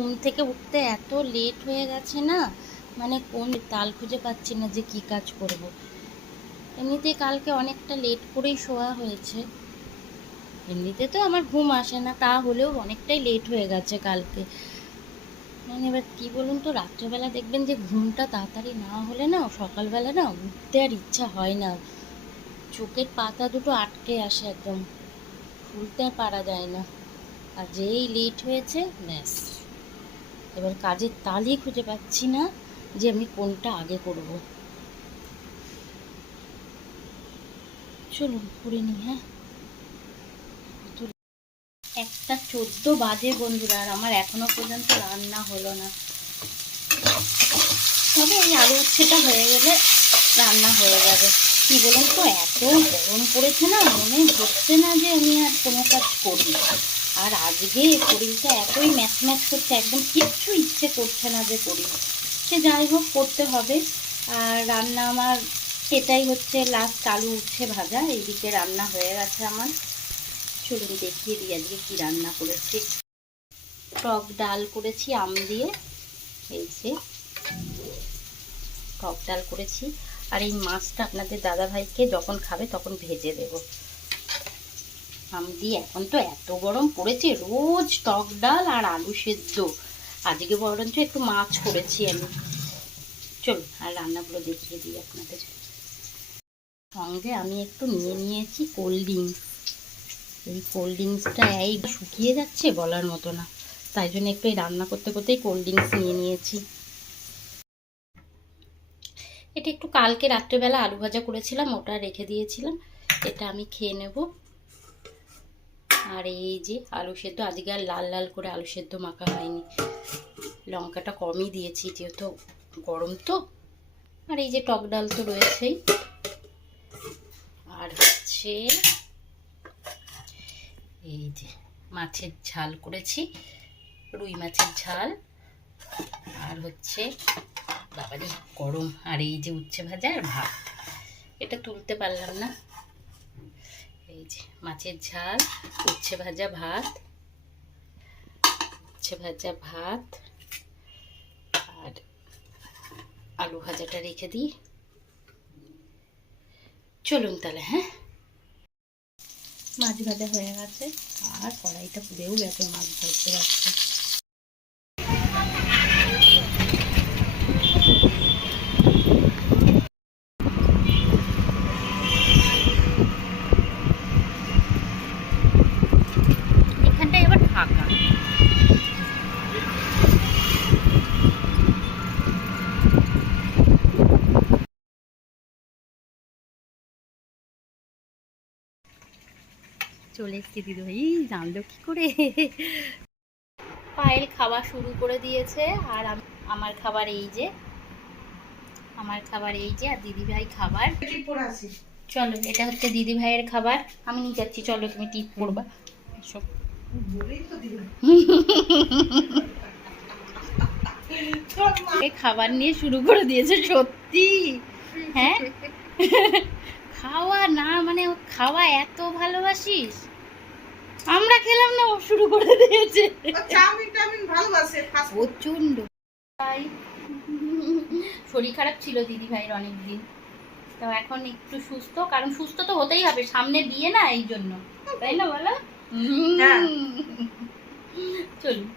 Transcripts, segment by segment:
ঘুম থেকে উঠতে এত লেট হয়ে গেছে না, মানে কোন তাল খুঁজে পাচ্ছি না যে কি কাজ করব। এমনিতে কালকে অনেকটা লেট করেই শোয়া হয়েছে। এমনিতে তো আমার ঘুম আসে না, তা হলেও অনেকটাই লেট হয়ে গেছে কালকে। মানে এবার কী বলুন তো, রাত্রেবেলা দেখবেন যে ঘুমটা তাড়াতাড়ি না হলে না, সকালবেলা না উঠতে আর ইচ্ছা হয় না। চোখের পাতা দুটো আটকে আসে একদম, খুলতে আর পারা যায় না। আর যেই লেট হয়েছে ব্যাস, এবার কাজের তালই খুঁজে পাচ্ছি না যে আমি কোনটা আগে করব। চলুন করে নিই। হ্যাঁ, 1:14 বাজে বন্ধুরা, আর আমার এখনো পর্যন্ত রান্না হলো না। তবে এই আলু উচ্ছেটা হয়ে গেলে রান্না হয়ে যাবে। কি বলুন তো, এত গরম পড়েছে না, মনে হচ্ছে না যে আমি আর কোনো কাজ করি। আর আজকে শরীরটা এতই ম্যাচ ম্যাচ করছে, একদম কিচ্ছু ইচ্ছে করছে না যে করি। সে যাই হোক, করতে হবে। আর রান্না আমার এটাই হচ্ছে লাস্ট, আলু উচ্ছে ভাজা। এইদিকে রান্না হয়ে গেছে আমার। চলুন দেখিয়ে দিই আজকে কি রান্না করেছি। টক ডাল করেছি আম দিয়ে, এই যে টক ডাল করেছি। আর এই মাছটা আপনাদের দাদাভাইকে যখন খাবে তখন ভেজে দেব আম দিয়ে। এখন তো এত গরম পড়েছে, রোজ টক ডাল আর আলু সেদ্ধ। আজকে বরঞ্চ একটু মাছ করেছি আমি। চলুন আর রান্নাগুলো দেখিয়ে দিই আপনাদের। সঙ্গে আমি একটু নিয়ে নিয়েছি কোল্ড ড্রিঙ্কস। এই কোল্ড ড্রিঙ্কসটা এই শুকিয়ে যাচ্ছে বলার মতো না, তাই জন্য একটু এই রান্না করতে করতেই কোল্ড ড্রিঙ্কস নিয়ে নিয়েছি। এটা একটু কালকে রাত্রেবেলা আলু ভাজা করেছিলাম, ওটা রেখে দিয়েছিলাম, এটা আমি খেয়ে নেব। আর এই যে আলু সেদ্ধ, আজকে আর লাল লাল করে আলু সেদ্ধ মাখা হয়নি, লঙ্কাটা কমই দিয়েছি যেহেতু গরম তো। আর এই যে টক ডাল তো রয়েছেই। আর হচ্ছে এই যে মাছের ঝাল করেছি, রুই মাছের ঝাল। আর হচ্ছে বাবারে গরম, আর এই যে উচ্ছে ভাজা আর ভাত। এটা তুলতে পারলাম না। এই যে মাছের ঝাল, উচ্ছে ভাজা ভাত, উচ্ছে ভাজা ভাত, আর আলু ভাজাটা রেখে দিই। চলুন তাহলে। হ্যাঁ, মাছ ভাজা হয়ে গেছে, আর কড়াইটা পুড়েও গেছে, মাছ ভাজতে যাচ্ছে। এখানটায় এবার ফাঁকা। চলে এসছি, দিদিভাই জানলো কি করে। পায়েল খাওয়া শুরু করে দিয়েছে, আর আমার খাবার এই যে, আমার খাবার এই যে, আর দিদিভাই খাবার। চলো, এটা হচ্ছে দিদিভাইয়ের খাবার, আমি নিয়ে যাচ্ছি। চলো তুমি টিপ করবা, এসো। খাবার নিয়ে শুরু করে দিয়েছে সত্যি। হ্যাঁ, খাওয়া না মানে খাওয়া এত ভালোবাসিস, আমরা খেলাম না ও শুরু করে দিয়েছে। প্রচন্ড। শরীর খারাপ ছিল দিদি ভাইয়ের অনেকদিন, তো এখন একটু সুস্থ, কারণ সুস্থ তো হতেই হবে, সামনে বিয়ে না, এই জন্য, তাই না বলো? চলুন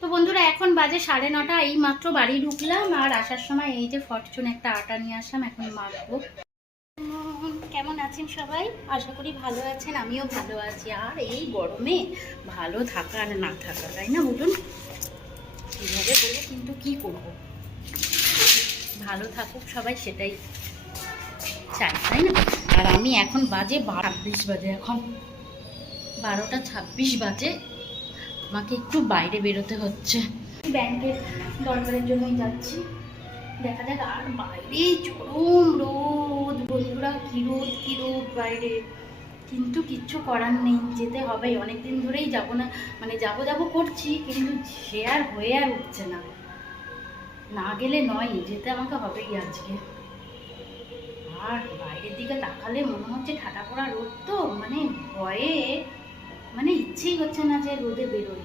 তো বন্ধুরা, এখন বাজে 9:30, এই মাত্র বাড়ি ঢুকলাম। আর আসার সময় এই যে ফরচুন একটা আটা নিয়ে আসলাম, এখন মাখবো। কেমন আছেন সবাই? আশা করি ভালো আছেন, আমিও ভালো আছি। আর এই গরমে ভালো থাকা আর না থাকা, তাই না বলুন? এইভাবে বলে কিন্তু কি করব, ভালো থাকুক সবাই, সেটাই চাই, তাই না? আর আমি এখন বাজে 12:26 বাজে, এখন 12:26 বাজে। আমাকে একটু বাইরে বেরোতে হচ্ছে, ব্যাংকের দরকারের জন্যই যাচ্ছি। দেখা যাক। আর বাইরে চরম রোদ বন্ধুরা, কি রোদ কি রোদ বাইরে, কিন্তু কিচ্ছু করার নেই, যেতে হবে। অনেকদিন ধরেই যাবো না, মানে যাবো যাবো করছি, কিন্তু সে আর হয়ে আর উঠছে না, না গেলে নয়, যেতে আমাকে হবেই আজকে। আর বাইরের দিকে তাকালে মনে হচ্ছে ঠাটা পড়া রোদ, তো মানে ভয়ে মানে ইচ্ছেই হচ্ছে না যে রোদে বেরোই।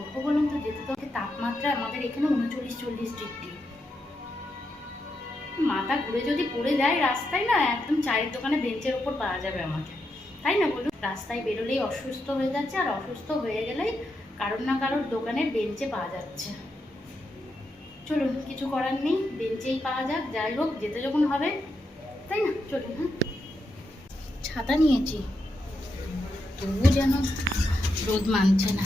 করবো বলুন তো? যেতে তো তাপমাত্রা আমাদের এখানে 39-40 ডিগ্রি। মাথা ঘুরে যদি পড়ে যায় রাস্তায়, না একদম চায়ের দোকানে বেঞ্চের ওপর পাওয়া যাবে আমাকে, তাই না বলুন? রাস্তায় বেরোলেই অসুস্থ হয়ে যাচ্ছে, আর অসুস্থ হয়ে গেলেই কারোর না কারোর দোকানের বেঞ্চে পাওয়া যাচ্ছে। চলুন, কিছু করার নেই, বেঞ্চেই পাওয়া যাক, যাই হোক, যেতে যখন হবে, তাই না? চলুন। হ্যাঁ, ছাতা নিয়েছি, তবু যেন রোদ মানছে না।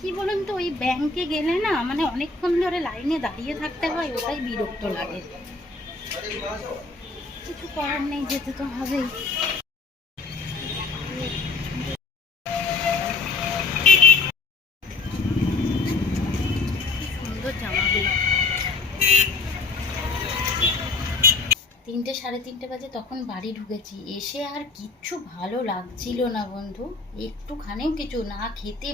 কি বলুন তো, ওই ব্যাংকে গেলে না মানে অনেকক্ষণ ধরে লাইনে দাঁড়িয়ে থাকতে হয়, ওটাই বিরক্ত লাগে। কিছু করার নেই, যেতে তো হবেই। সুন্দর জামাগুলো। 3টে 3:30 বাজে তখন বাড়ি ঢুকেছি, এসে আর কিচ্ছু ভালো লাগছিল না বন্ধু, একটুখানেও কিছু না খেতে।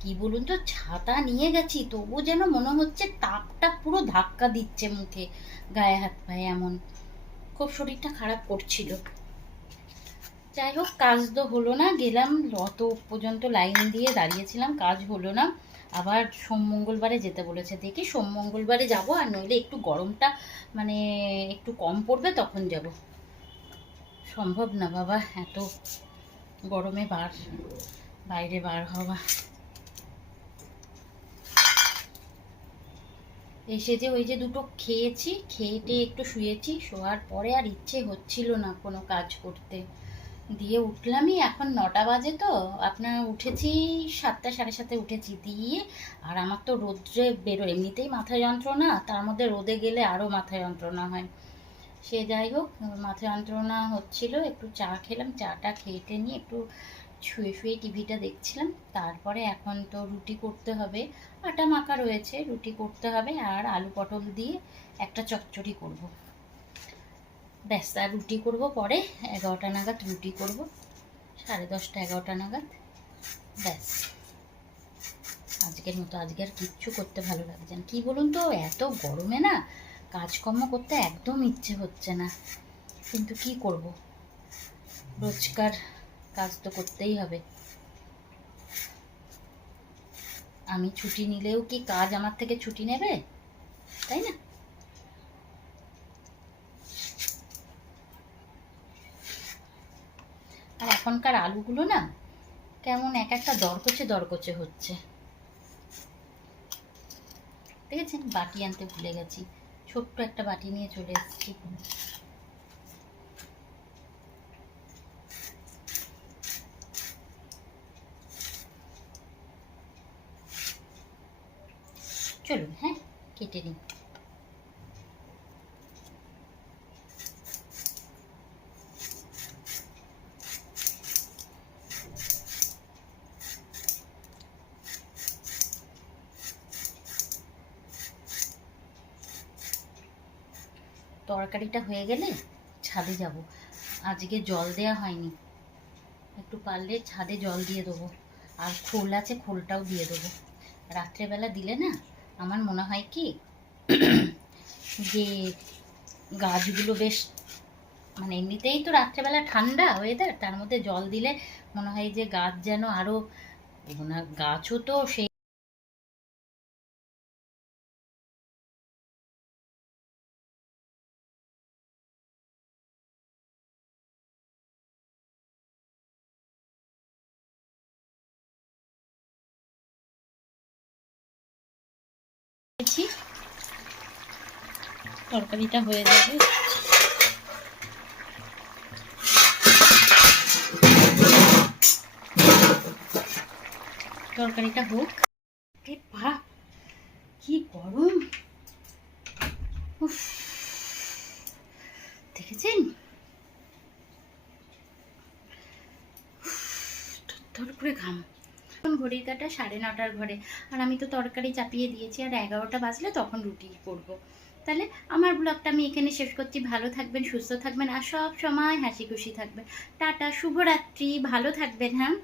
কি বলুন তো, ছাতা নিয়ে গেছি তবু যেন মনে হচ্ছে তাপটা পুরো ধাক্কা দিচ্ছে মুখে, গায়ে হাত পায়ে, এমন খুব শরীরটা খারাপ করছিল। যাই হোক, কাজ তো হলো না, গেলাম অত পর্যন্ত লাইন দিয়ে দাঁড়িয়েছিলাম, কাজ হলো না। আবার সোম মঙ্গলবারে যেতে বলেছে, দেখি সোম মঙ্গলবারে যাবো, আর নইলে একটু গরমটা মানে একটু কম পড়বে তখন যাব। সম্ভব না বাবা এত গরমে বাইরে বার হওয়া। এসে যে ওই যে দুটো খেয়েছি, খেয়ে একটু শুয়েছি, শোয়ার পরে আর ইচ্ছে হচ্ছিল না কোনো কাজ করতে। দিয়ে উঠলামই, এখন 9টা বাজে, তো আপনার উঠেছি 7টা 7:30 উঠেছি দিয়ে। আর আমার তো রোদ্রে বেরোয়, এমনিতেই মাথা যন্ত্রণা, তার মধ্যে রোদে গেলে আরও মাথা যন্ত্রণা হয়। সে যাই হোক, মাথা যন্ত্রণা হচ্ছিল, একটু চা খেলাম, চাটা খেয়ে নিয়ে একটু শুয়ে শুয়ে টিভিটা দেখছিলাম। তারপরে এখন তো রুটি করতে হবে, আটা মাখা রয়েছে, রুটি করতে হবে, আর আলু পটল দিয়ে একটা চচ্চড়ি করব। ব্যাস, আর রুটি করব পরে, 11টা নাগাদ রুটি করব, 10:30 11টা নাগাদ। ব্যাস, আজকের মতো আজকে আর কিচ্ছু করতে ভালো লাগছে না। কি বলুন তো, এত গরমে না কাজকর্ম করতে একদম ইচ্ছে হচ্ছে না, কিন্তু কি করব, রোজকার কাজ তো করতেই হবে। আমি ছুটি নিলেও কি কাজ আমার থেকে ছুটি নেবে, তাই না? আর এখনকার আলুগুলো না কেমন এক একটা দরকচে হচ্ছে, দেখেছেন? বাটি আনতে ভুলে গেছি, ছোট্ট একটা বাটি নিয়ে চলে এসেছি। চলুন, হ্যাঁ, কেটে নিই। তরকারিটা হয়ে গেলে ছাদে যাব, আজকে জল দেয়া হয়নি, একটু পারলে ছাদে জল দিয়ে দেবো, আর খোল আছে, খোলটাও দিয়ে দেবো। রাত্রেবেলা দিলে না আমার মনে হয় কি যে গাছগুলো বেশ, মানে এমনিতেই তো রাত্রেবেলা ঠান্ডা ওয়েদার, তার মধ্যে জল দিলে মনে হয় যে গাছ যেন আরো, গাছও তো সেই তরকারিটা হয়ে যাবে। তরকারিটা হোক। বাহ, কি গরম! দেখেছেন, থর করে ঘাম। ঘড়ির কাটা 9:30 ঘরে, আর আমি তো তরকারি চাপিয়ে দিয়েছি, আর 11টা বাজলে তখন রুটি করব। তাহলে আমার ব্লগটা আমি এখানে শেষ করছি। ভালো থাকবেন, সুস্থ থাকবেন, আর সব সময় হাসি খুশি থাকবেন। টাটা, শুভরাত্রি, ভালো থাকবেন। হ্যাঁ।